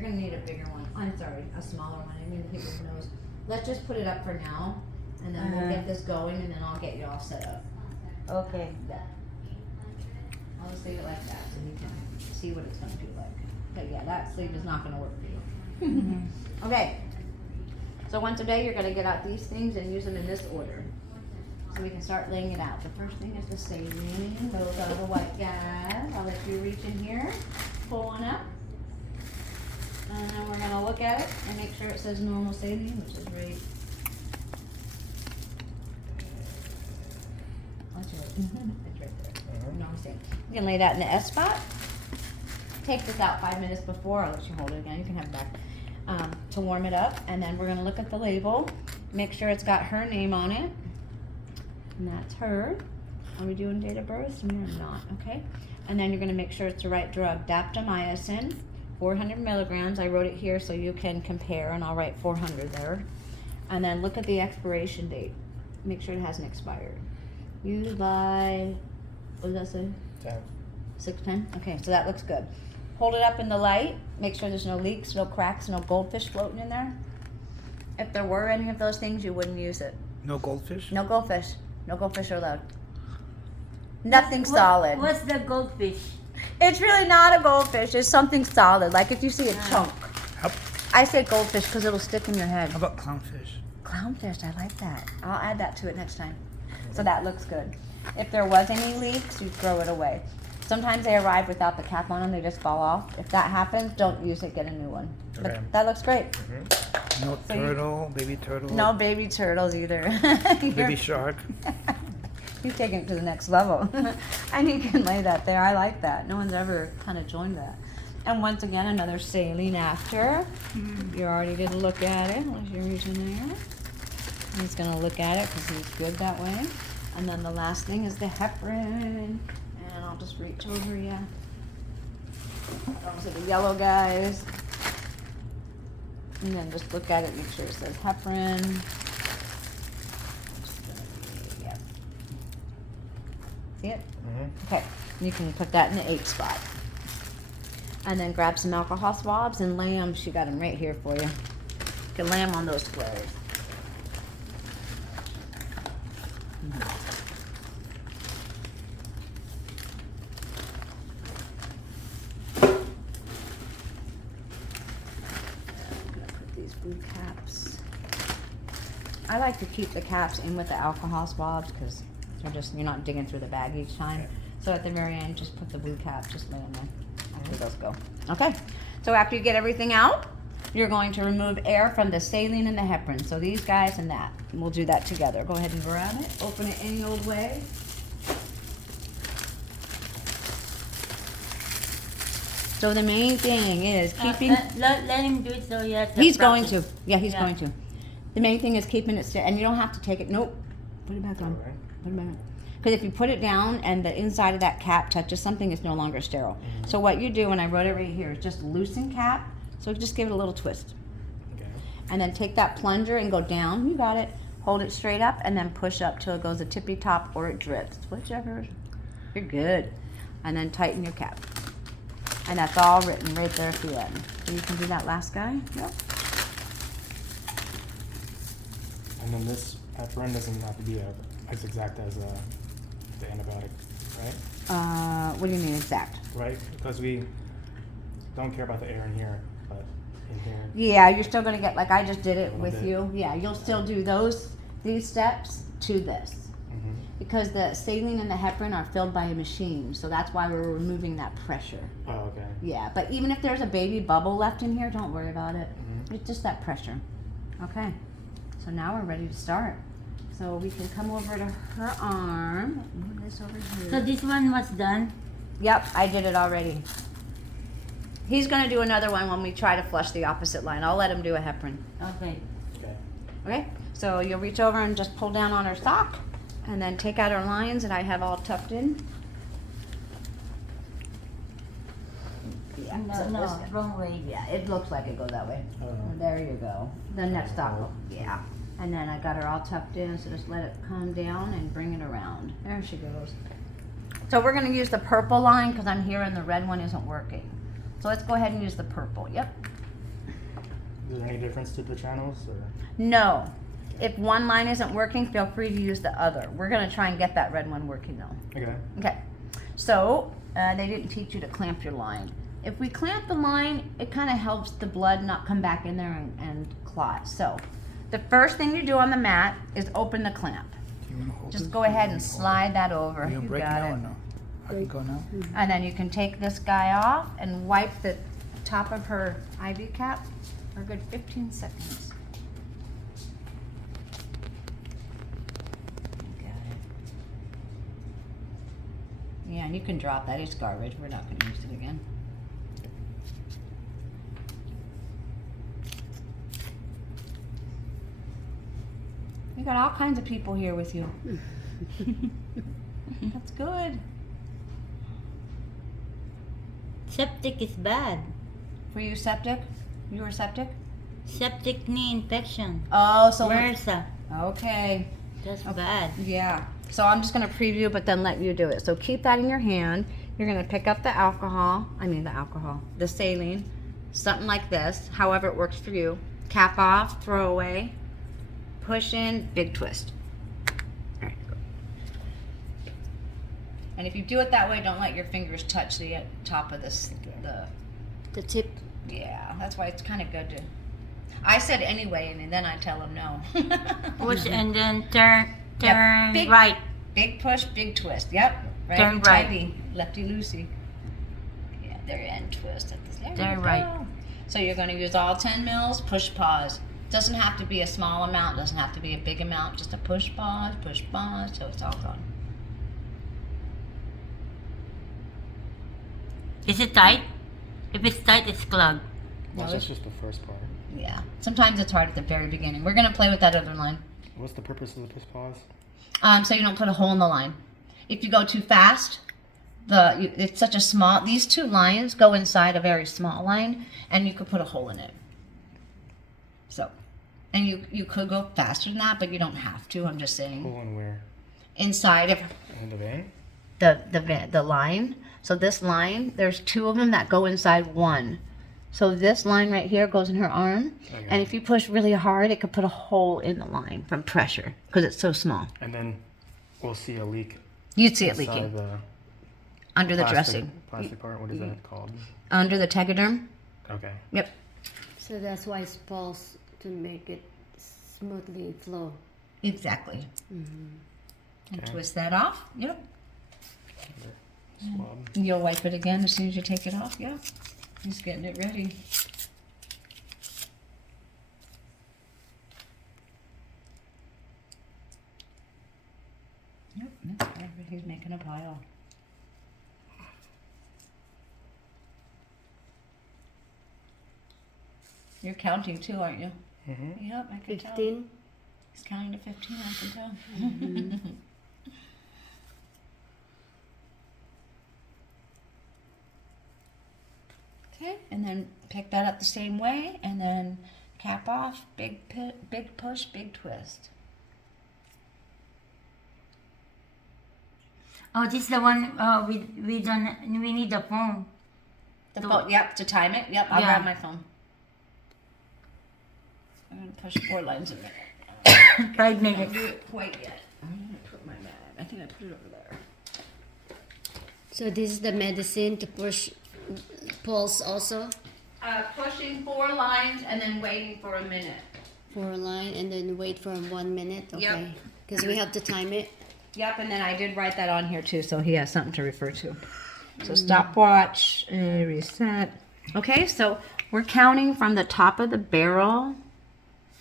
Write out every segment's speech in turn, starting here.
you're gonna need a bigger one. I'm sorry, a smaller one. I need to hit your nose. Let's just put it up for now, and then we'll get this going, and then I'll get you all set up. Okay. Yeah. I'll just leave it like that so you can see what it's gonna do like. But yeah, that sleeve is not gonna work for you. Okay. So once a day, you're gonna get out these things and use them in this order. So we can start laying it out. The first thing is the saline. Those are the white guys. I'll let you reach in here, pull one up. And then we're gonna look at it and make sure it says normal saline, which is right. That's right. It's right there. Normal saline. You can lay that in the S spot. Take this out 5 minutes before. I'll let you hold it again. You can have it back to warm it up. And then we're gonna look at the label. Make sure it's got her name on it. And that's her. Are we doing date of birth? We're not, okay? And then you're gonna make sure it's the right drug. Daptomycin, 400 milligrams. I wrote it here so you can compare, and I'll write 400 there. And then look at the expiration date. Make sure it hasn't expired. Used by, what does that say? 10. 610? Okay, so that looks good. Hold it up in the light. Make sure there's no leaks, no cracks, no goldfish floating in there. If there were any of those things, you wouldn't use it. No goldfish? No goldfish. No goldfish are allowed. Nothing solid. What's the goldfish? It's really not a goldfish. It's something solid. Like if you see a chunk. How, I say goldfish because it'll stick in your head. how about clownfish? Clownfish, I like that. I'll add that to it next time. So that looks good. If there was any leaks, you throw it away. Sometimes they arrive without the cap on them. They just fall off. If that happens, don't use it. Get a new one. Okay. But that looks great. No So you- turtle, baby turtle. No baby turtles either. Baby shark. You've taken it to the next level. And you can lay that there. I like that. No one's ever kind of joined that. And once again, another saline after. You already did look at it. Unless you're using there. He's going to look at it because he's good that way. And then the last thing is the heparin. And I'll just reach over you. Those are the yellow guys. And then just look at it, make sure it says heparin. Yep. See it? Okay. You can put that in the H spot. And then grab some alcohol swabs and lay them. She got them right here for you. You can lay them on those squares. Blue caps. I like to keep the caps in with the alcohol swabs because you're not digging through the bag each time. So at the very end, just put the blue cap, just lay them there after those go. Okay, so after you get everything out, you're going to remove air from the saline and the heparin. So these guys and that, and we'll do that together. Go ahead and grab it, open it any old way. So the main thing is keeping... Let him do it so he has to He's going practice. to. Yeah, he's going to. The main thing is keeping it still. And you don't have to take it. Nope. Put it back on. Alright. Put it back on. Because if you put it down and the inside of that cap touches something, it's no longer sterile. So what you do, and I wrote it right here, is just loosen cap. So just give it a little twist. Okay. And then take that plunger and go down. You got it. Hold it straight up and then push up till it goes a tippy top or it drips. Whichever. You're good. And then tighten your cap. And that's all written right there at the end. So you can do that last guy. Yep. And then this heparin doesn't have to be as exact as the antibiotic, right? What do you mean exact? Right? Because we don't care about the air in here, but in here. Yeah, you're still gonna get, like I just did it A little with bit. you. Yeah, you'll still do these steps to this. Because the saline and the heparin are filled by a machine. So that's why we're removing that pressure. Oh, okay. Yeah, but even if there's a baby bubble left in here, don't worry about it. It's just that pressure. Okay, so now we're ready to start. So we can come over to her arm. Move this over here. So this one was done? Yep, I did it already. He's gonna do another one when we try to flush the opposite line. I'll let him do a heparin. Okay. Okay. Okay, so you'll reach over and just pull down on her sock and then take out her lines that I have all tucked in. Yeah, so No, this- wrong way. yeah, it looks like it goes that way. Oh. There you go. The next sock, yeah. And then I got her all tucked in, so just let it come down and bring it around. There she goes. So we're gonna use the purple line because I'm hearing the red one isn't working. So let's go ahead and use the purple, yep. Is there any difference to the channels, or? No. If one line isn't working, feel free to use the other. We're gonna try and get that red one working though. Okay. Okay. So, they didn't teach you to clamp your line. If we clamp the line, it kind of helps the blood not come back in there and clot. So, the first thing you do on the mat is open the clamp. Do you wanna hold Just it? go ahead and slide that over. Are you You gonna break got now it. or no? I can go now? And then you can take this guy off and wipe the top of her IV cap for a good 15 seconds. You got it. Yeah, and you can drop that. It's garbage. We're not going to use it again. You got all kinds of people here with you. That's good. Septic is bad. Were you septic? You were septic? Septic knee infection. Oh, so MRSA. okay. That's bad. Yeah. So I'm just going to preview, but then let you do it. So keep that in your hand. You're going to pick up the saline, something like this, however it works for you. Cap off, throw away, push in, big twist. All right. And if you do it that way, don't let your fingers touch the top of this, The tip. yeah, that's why it's kind of good to. I said anyway, and then I tell them no. Push and then turn big- right. Big push, big twist. Yep. Right. Turn right. Tighty, lefty loosey. Yeah, there and twist at this. There Turn you right. go. So you're going to use all 10 mils. Push pause. Doesn't have to be a small amount. Doesn't have to be a big amount. Just a push pause, so it's all gone. Is it tight? If it's tight, it's clogged. Well, No, that's just the first part. Yeah. Sometimes it's hard at the very beginning. We're going to play with that other line. What's the purpose of the push pause? So you don't put a hole in the line. If you go too fast, it's such a small. These two lines go inside a very small line, and you could put a hole in it. So, and you could go faster than that, but you don't have to. I'm just saying. Hole in where? Inside of In the vein? the line. So this line, there's two of them that go inside one. So this line right here goes in her arm, Okay. and if you push really hard, it could put a hole in the line from pressure because it's so small. And then we'll see a leak You'd see it inside leaking the under the plastic, dressing, plastic part. What is that called? under the tegaderm. Okay. Yep. So that's why it's pulse to make it smoothly flow. Exactly. And Okay. twist that off. Yep. Swab. You'll wipe it again as soon as you take it off. Yep. He's getting it ready. Yep. That's perfect. He's making a pile. You're counting too, aren't you? Mm-hmm. Yep, I can tell. 15. He's counting to 15, I can tell. Okay, and then pick that up the same way, and then cap off, big push, big twist. Oh, this is the one we need the phone. The phone, yep, to time it. Yep, I'll Yeah. grab my phone. I'm gonna push 4 lines in there. 5 Don't minutes. do it quite yet. I'm gonna put my bag. I think I put it over there. So this is the medicine to push pulse also. Pushing 4 lines and then waiting for a minute. For a line and then wait for 1 minute. Yep. Okay. Because we have to time it. Yep, and then I did write that on here too, so he has something to refer to. So stopwatch, reset. Okay, so we're counting from the top of the barrel,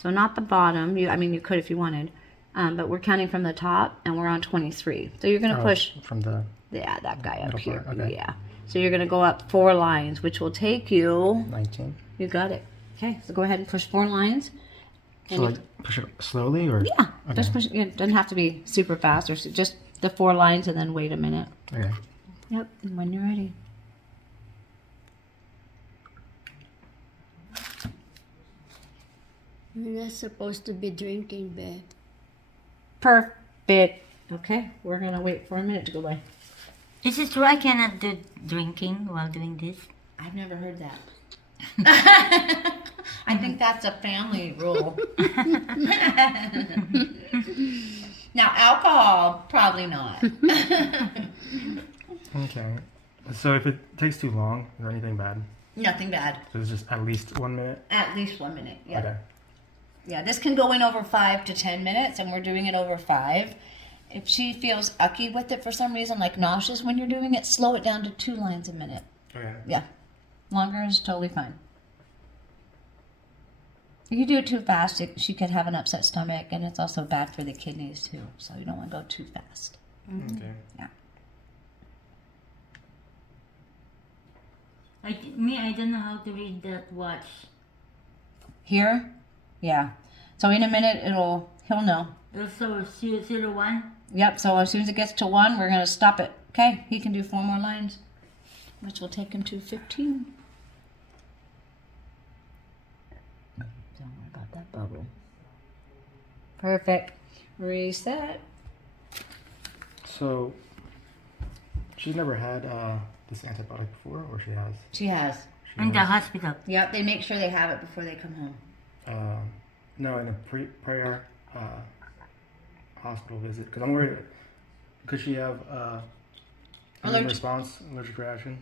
so not the bottom. You could if you wanted, but we're counting from the top, and we're on 23. So you're gonna push, from the that guy up middle here. part, okay. Yeah. So you're gonna go up 4 lines, which will take you. 19. You got it. Okay, so go ahead and push 4 lines. So like push it slowly or? Yeah, Okay. just push. It doesn't have to be super fast, or just the 4 lines, and then wait a minute. Okay. Yep, and when you're ready. You're not supposed to be drinking, babe. Perfect. Okay, we're gonna wait for a minute to go by. Is it true I cannot do drinking while doing this? I've never heard that. I think that's a family rule. Now, alcohol, probably not. Okay. So if it takes too long, is there anything bad? Nothing bad. So it's just at least 1 minute? At least 1 minute. Yeah. Okay. Yeah, this can go in over 5 to 10 minutes, and we're doing it over 5. If she feels ucky with it for some reason, like nauseous when you're doing it, slow it down to 2 lines a minute. Okay. Yeah. Longer is totally fine. If you do it too fast, she could have an upset stomach, and it's also bad for the kidneys too. So you don't want to go too fast. Okay. Yeah. I don't know how to read that watch. Here? Yeah. So in a minute, he'll know. Also 001. Yep, so as soon as it gets to 1, we're going to stop it. Okay, he can do 4 more lines, which will take him to 15. Don't worry about that bubble. Perfect. Reset. So she's never had this antibiotic before, or she has? She has. She In the has? hospital. Yep, they make sure they have it before they come home. No, in a prior hospital visit, because I'm worried. Could she have immune response, allergic reaction?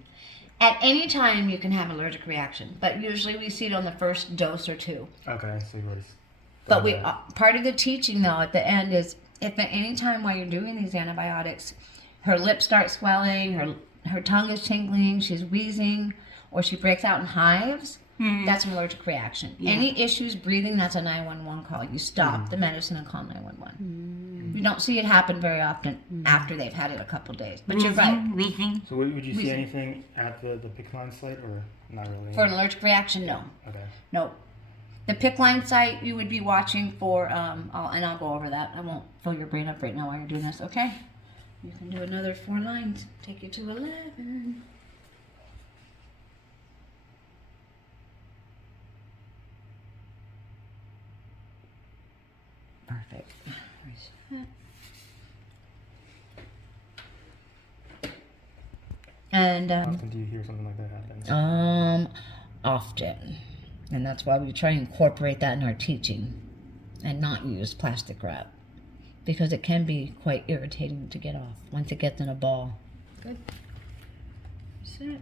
At any time, you can have allergic reaction, but usually we see it on the first dose or 2. Okay, so you've already. But part of the teaching though at the end is if at any time while you're doing these antibiotics, her lips start swelling, her tongue is tingling, she's wheezing, or she breaks out in hives, that's an allergic reaction. Yeah. Any issues breathing, that's a 911 call. You stop the medicine and call 911. You don't see it happen very often after they've had it a couple days. But you're right. Wheezing. So would you see Reason. anything at the PICC line site, or not really? For an allergic reaction, no. Okay. No. The PICC line site, you would be watching for, I'll go over that. I won't fill your brain up right now while you're doing this, okay? You can do another 4 lines. Take you to 11. Perfect. Reset. And, How often do you hear something like that happen? often. And that's why we try and incorporate that in our teaching and not use plastic wrap because it can be quite irritating to get off once it gets in a ball. Good. Sit.